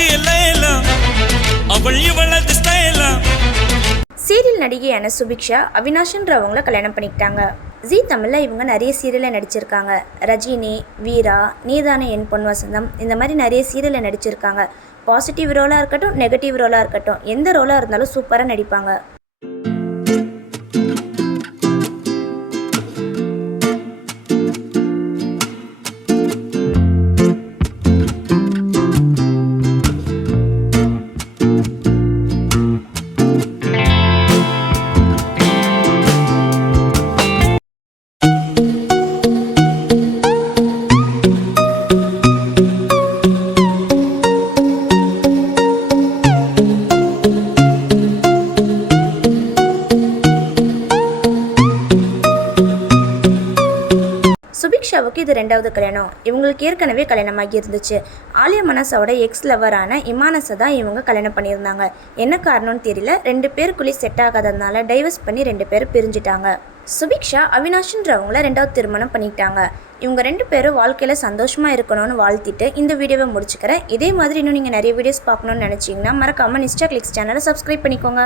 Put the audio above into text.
அழகு எல்லாம் அவள் இவளது ஸ்டைலாம். சீரியல் நடிகையான சுபிக்ஷா அவினாஷ்ன்றவங்கள கல்யாணம் பண்ணிக்கிட்டாங்க. ஜீ தமிழில் இவங்க நிறைய சீரியலில் நடிச்சிருக்காங்க. ரஜினி, வீரா, நீதானே என் பொன் வசந்தம், இந்த மாதிரி நிறைய சீரியலில் நடிச்சிருக்காங்க. பாசிட்டிவ் ரோலாக இருக்கட்டும், நெகட்டிவ் ரோலாக இருக்கட்டும், எந்த ரோலாக இருந்தாலும் சூப்பராக நடிப்பாங்க. சுபிக்ஷாவுக்கு இது 2வது கல்யாணம். இவங்களுக்கு ஏற்கனவே கல்யாணமாகி இருந்துச்சு. ஆலியா மனசாவோட எக்ஸ் லவரான இமானஸை தான் இவங்க கல்யாணம் பண்ணியிருந்தாங்க. என்ன காரணம்னு தெரியல, 2 பேருக்குள்ளே செட் ஆகாததுனால டைவர்ஸ் பண்ணி 2 பேரும் பிரிஞ்சுட்டாங்க. சுபிக்ஷா அவினாஷ்ன்றவங்கள 2வது திருமணம் பண்ணிக்கிட்டாங்க. இவங்க 2 பேரும் வாழ்க்கையில் சந்தோஷமாக இருக்கணும்னு வாழ்த்திட்டு இந்த வீடியோவை முடிச்சுக்கிறேன். இதே மாதிரி இன்னும் நீங்கள் நிறைய வீடியோஸ் பார்க்கணுன்னு நினச்சிங்கன்னா மறக்காமல் நிஷ்டா கிளிக்ஸ் சேனலை சப்ஸ்கிரைப் பண்ணிக்கோங்க.